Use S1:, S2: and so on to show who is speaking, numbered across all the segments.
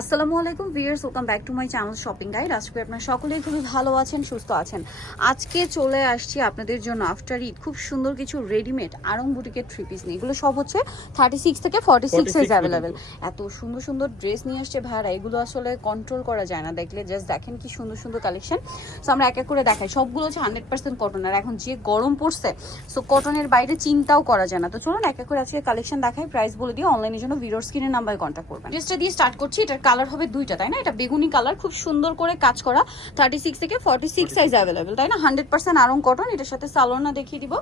S1: আসসালামু আলাইকুম viewers welcome back to my channel shopping guide. আজকে আপনারা সকলেই খুবই ভালো আছেন সুস্থ আছেন। আজকে চলে আসছি আপনাদের জন্য আফটার ঈদ খুব সুন্দর কিছু রেডিমেড আরং বুটিকের থ্রি পিস নিয়ে। এগুলো সব হচ্ছে থার্টি সিক্স থেকে ফর্টি সিক্স
S2: 46
S1: সাইজ অ্যাভেলেবেল এত সুন্দর সুন্দর ড্রেস নিয়ে আসছে ভাড়া এগুলো আসলে কন্ট্রোল করা যায় না। দেখলে জাস্ট দেখেন কি সুন্দর সুন্দর কালেকশন সো আমরা এক এক করে দেখাই। সবগুলো হচ্ছে হান্ড্রেড পার্সেন্ট কটন আর এখন যে গরম পড়ছে সো কটনের বাইরে চিন্তাও করা যায় না। তো চলুন এক এক করে আজকে কালেকশন দেখাই। প্রাইস বলে দিয়ে অনলাইনের জন্য ভিডিওর স্ক্রিনের নাম্বারে কন্ট্যাক্ট করবেন। ড্রেসটা দিয়ে স্টার্ট করছি এটার কালার হবে দুইটা তাই না? এটা বেগুনি কালার খুব সুন্দর করে কাজ করা থার্টি সিক্স থেকে ফর্টি সিক্স সাইজ অ্যাভেলেবেল তাই না? হান্ড্রেড পার্সেন্ট আরং কটন এটার সাথে সালোনা দেখিয়ে দিব।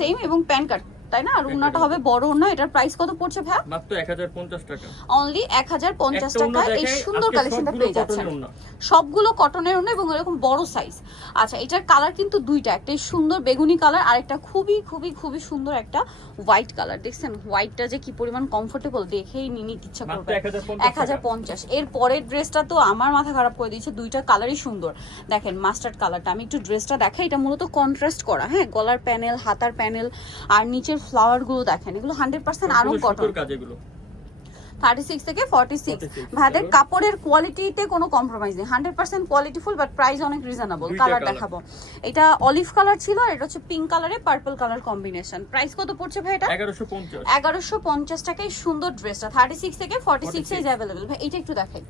S2: সেম
S1: এবং প্যান কার্ড তাই না? আর উন্নাটা হবে বড় উন্না এটার প্রাইস কত পড়ছে ভাই
S2: মাত্র 1050 টাকা।
S1: অনলি এক হাজার পঞ্চাশ
S2: একটা ওড়না
S1: টাকা এই সুন্দর কালেকশনটা পেয়ে যাচ্ছেন। সবগুলো কটনের ওড়না এবং এরকম বড় সাইজ আচ্ছা এটার কালার কিন্তু দুইটা একটা এই সুন্দর বেগুনি কালার আর একটা খুবই খুবই খুবই সুন্দর একটা হোয়াইট কালার দেখছেন হোয়াইটটা যে কি পরিমাণ কমফোর্টেবল দেখেই নিয়ে নিতে ইচ্ছা করবে।
S2: 1050
S1: এক হাজার পঞ্চাশ। এর পরের ড্রেসটা তো আমার মাথা খারাপ করে দিয়েছে দুইটা কালারই সুন্দর। দেখেন মাস্টার্ড কালারটা আমি একটু ড্রেসটা দেখাই এটা মূলত কন্ট্রাস্ট করা হ্যাঁ? গলার প্যানেল হাতার প্যানেল আর নিচের ফ্লাওয়ারগুলো দেখেন এগুলো hundred percent Aarong cotton thirty six থেকে ফর্টি সিক্স
S2: 46
S1: ভাইদের কাপড়ের কোয়ালিটিতে কোনো কম্প্রোমাইজ নেই। হান্ড্রেড পার্সেন্ট কোয়ালিটিফুল বাট প্রাইস অনেক রিজনেবল কালার দেখাবো। এটা অলিভ কালার ছিল আর এটা হচ্ছে পিঙ্ক কালারে পার্পল কালার কম্বিনেশন প্রাইস কত পড়ছে ভাই এটা? এগারোশো পঞ্চাশ। টাকায় সুন্দর ড্রেসটা থার্টি সিক্স থেকে ফর্টি সিক্স
S2: 46
S1: সাইজ অ্যাভেলেবেল ভাই এটা একটু দেখাই।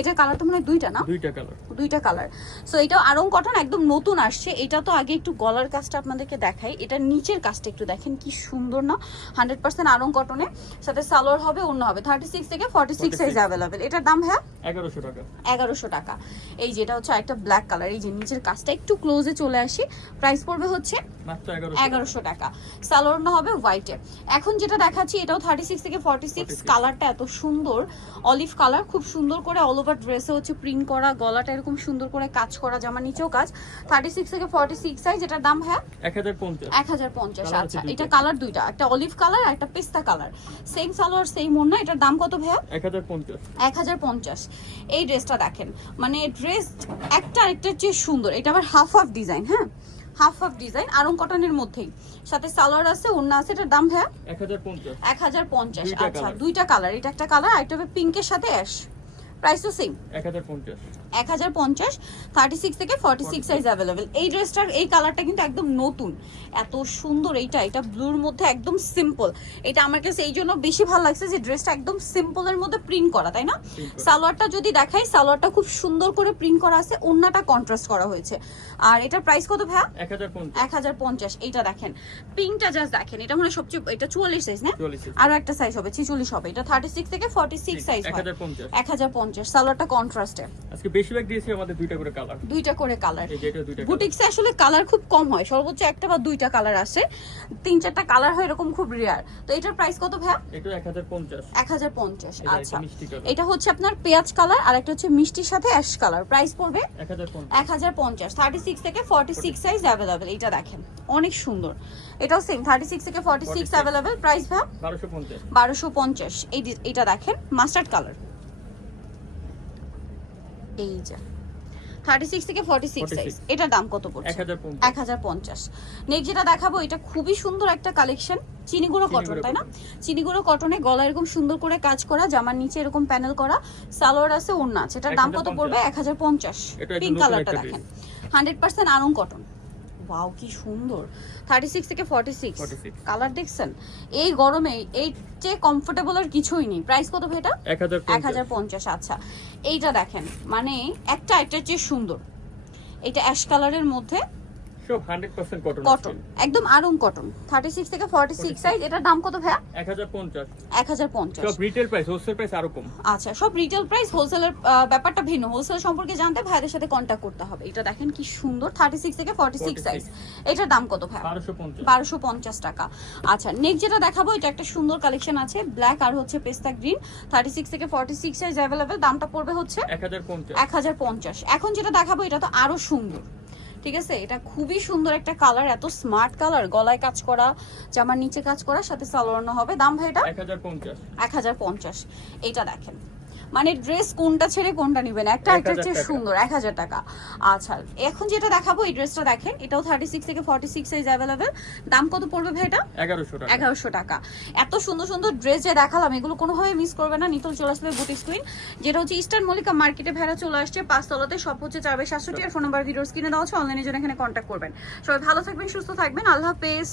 S1: এটা কালার তো মনে হয় দুইটা না?
S2: দুইটা কালার
S1: দুইটা কালার সো এটা আরং কটন একদম নতুন আসছে। এটা তো আগে একটু গলার কাজটা আপনাদেরকে দেখাই। এটা নিচের কাজটা একটু দেখেন কি সুন্দর না? হান্ড্রেড পার্সেন্ট আরং কটনে সাথে সালোয়ার হবে অন্য হবে। থার্টি সিক্স থেকে ফর্টি সিক্স
S2: 46
S1: সাইজ অ্যাভেলেবেল এটার দাম হ্যাঁ?
S2: 1100 টাকা।
S1: এগারোশো টাকা। এই যেটা হচ্ছে একটা ব্ল্যাক কালার এই যে নিচের কাজটা একটু ক্লোজে চলে আসি। প্রাইস পড়বে হচ্ছে
S2: মাত্র 1100
S1: এগারোশো টাকা। সালোয়ার না হবে হোয়াইটে এখন যেটা দেখাচ্ছি এটাও থার্টি সিক্স থেকে ফর্টি সিক্স
S2: 46
S1: কালারটা এত সুন্দর। অলিভ কালার খুব সুন্দর করে অল ওভার ড্রেসে হচ্ছে প্রিন্ট করা গলাটা এরকম সুন্দর করে কাজ করা জামা নিচেও কাজ। থার্টি সিক্স থেকে ফর্টি সিক্স সাইজ এটার দাম হ্যাঁ?
S2: 1050
S1: এক হাজার পঞ্চাশ আচ্ছা। এটা কালার দুইটা একটা অলিভ কালার আর একটা পেস্তা কালার সেম সালোয়ার সেম ওড়না এটার দাম কত ভাইয়া?
S2: 1050
S1: এক হাজার পঞ্চাশ। এই ড্রেসটা দেখেন। মানে ড্রেস একটা আরেকটার চেয়ে সুন্দর। এটা আবার হাফ হাফ ডিজাইন হ্যাঁ? হাফ হাফ ডিজাইন আরং কটনের মধ্যেই। সাথে সালোয়ার আছে ওড়না আছে এটার দাম ভাইয়া?
S2: 1050
S1: এক হাজার পঞ্চাশ আচ্ছা দুইটা কালার এটা একটা কালার আর একটা হবে পিঙ্কের সাথে অ্যাশ প্রাইস তো সেম
S2: 1050
S1: এক হাজার পঞ্চাশ থার্টি সিক্স থেকে ফর্টি সিক্স সাইজ অ্যাভেলেবেল এই ড্রেসটার এই কালারটা কিন্তু একদম নতুন। এত সুন্দর এইটা এটা ব্লুর মধ্যে একদম সিম্পল এটা আমার কাছে এই জন্য বেশি ভালো লাগছে যে ড্রেসটা একদম সিম্পলের মধ্যে প্রিন্ট করা তাই না? সালোয়ারটা যদি দেখাই সালোয়ারটা খুব সুন্দর করে প্রিন্ট করা আছে ওন্নাটা কন্ট্রাস্ট করা হয়েছে। আর এটার প্রাইস কত ভাইয়া?
S2: 1050
S1: এক হাজার পঞ্চাশ এইটা দেখেন। পিঙ্কটা জাস্ট দেখেন এটা মানে সবচেয়ে এটা চুয়াল্লিশ সাইজ না? আরও একটা সাইজ হবে ছিচল্লিশ হবে। এটা থার্টি সিক্স থেকে ফর্টি সিক্স সাইজ হয়।
S2: 1050
S1: পঞ্চাশ সালোয়ারটা কন্ট্রাস্টে
S2: আজকে বেশিরভাগ দিয়েছি আমাদের দুইটা করে কালার
S1: দুইটা করে কালার। বুটিক্সে আসলে কালার খুব কম হয়। সর্বোচ্চ একটা বা দুইটা কালার আসে তিন চারটা কালার হয় এরকম খুব রেয়ার তো এটার প্রাইস কত ভাইয়া?
S2: এটা 1050
S1: এক হাজার পঞ্চাশ।
S2: এটা একটা
S1: আচ্ছা এটা হচ্ছে আপনার পেঁয়াজ কালার আর একটা হচ্ছে মিষ্টির সাথে অ্যাশ কালার প্রাইস পড়বে?
S2: 1050
S1: এক হাজার পঞ্চাশ। থার্টি সিক্স থেকে ফর্টি সিক্স সাইজ অ্যাভেলেবেল এটা দেখেন। অনেক সুন্দর। এটাও সেম থার্টি সিক্স থেকে ফর্টি সিক্স
S2: 46
S1: অ্যাভেলেবেল প্রাইস ভাব
S2: 1250
S1: বারোশো পঞ্চাশ। এই এটা দেখেন। মাস্টার্ড কালার এই যা থার্টি সিক্স থেকে ফর্টি সিক্স সাইজ এটার দাম কত পড়ছে? এক হাজার পঞ্চাশ। নেক্সট যেটা দেখাবো এটা খুবই সুন্দর একটা কালেকশন চিনিগুঁড়ো কটন তাই না? চিনিগুঁড়ো কটনে গলা এরকম সুন্দর করে কাজ করা জামার নিচে এরকম প্যানেল করা সালোয়ার আছে ওড়না আছে। এটার দাম কত পড়বে? এক হাজার পঞ্চাশ। পিঙ্ক কালারটা দেখেন। Hundred percent Aarong cotton wow কি সুন্দর। থার্টি সিক্স থেকে ফর্টি সিক্স
S2: 46
S1: কালার দেখছেন এই গরমে এই চেয়ে কমফোর্টেবল আর কিছুই নেই। প্রাইস কত ভেটা এক
S2: 1050
S1: হাজার পঞ্চাশ আচ্ছা। এইটা দেখেন মানে একটা একটার চেয়ে সুন্দর। এটা অ্যাশ কালারের মধ্যে
S2: সব 100% কটন
S1: কটন একদম আরং থেকে সাইজ এটার দাম কত ভাইয়া?
S2: 1050
S1: এক হাজার পঞ্চাশ।
S2: সব রিটেল প্রাইস হোলসেল প্রাইস আরও
S1: আচ্ছা সব রিটেল প্রাইস হোলসেলের ব্যাপারটা ভিন্ন। হোলসেল সম্পর্কে জানতে ভাইদের সাথে কন্ট্যাক্ট করতে হবে। এটা দেখেন কি সুন্দর থার্টি সিক্স থেকে ফর্টি সিক্স
S2: 46
S1: সাইজ এটার দাম কত ভাইয়া?
S2: 1250
S1: বারোশো পঞ্চাশ টাকা। আচ্ছা নেক্সট যেটা দেখাবো এটা একটা সুন্দর কালেকশন আছে ব্ল্যাক আর হচ্ছে পেস্তা গ্রিন থার্টি সিক্স থেকে ফর্টি সিক্স সাইজ অ্যাভেলেবেল দামটা পড়বে হচ্ছে
S2: 1050
S1: এক হাজার পঞ্চাশ। এখন যেটা দেখাবো এটা তো আরও সুন্দর। ঠিক আছে? এটা খুবই সুন্দর একটা কালার এত স্মার্ট কালার গলায় কাজ করা জামার নিচে কাজ করা সাথে সালোয়ার হবে। দাম ভাই এটা? এক হাজার পঞ্চাশ। এটা দেখেন। মানে ড্রেস কোনটা ছেড়ে কোনটা নেবেন? একটা
S2: এক
S1: একটা
S2: টাকা।
S1: সুন্দর এক হাজার টাকা। আচ্ছা এখন যেটা দেখাবো এই ড্রেসটা দেখেন এটাও থার্টি সিক্স থেকে ফর্টি সিক্স সাইজ অ্যাভেলেবেল দাম কত পড়বে ভাই এটা এগারোশো টাকা। এত সুন্দর সুন্দর ড্রেস যে দেখালাম এগুলো কোনোভাবে মিস করবে না নিতল চলে আসবে বুটিক স্ক্রিন যেটা হচ্ছে ইস্টার্ন মল্লিকা মার্কেটে ভেড়া চলে আসছে পাঁচতলাতে সব হচ্ছে চার বাই সাতষট্টি আর ফোন নাম্বার ভিডিওস কিনে দেওয়া হচ্ছে অনলাইনের জন্য এখানে কন্ট্যাক্ট করবেন। সবাই ভালো থাকবেন সুস্থ থাকবেন আল্লাহ হাফেজ।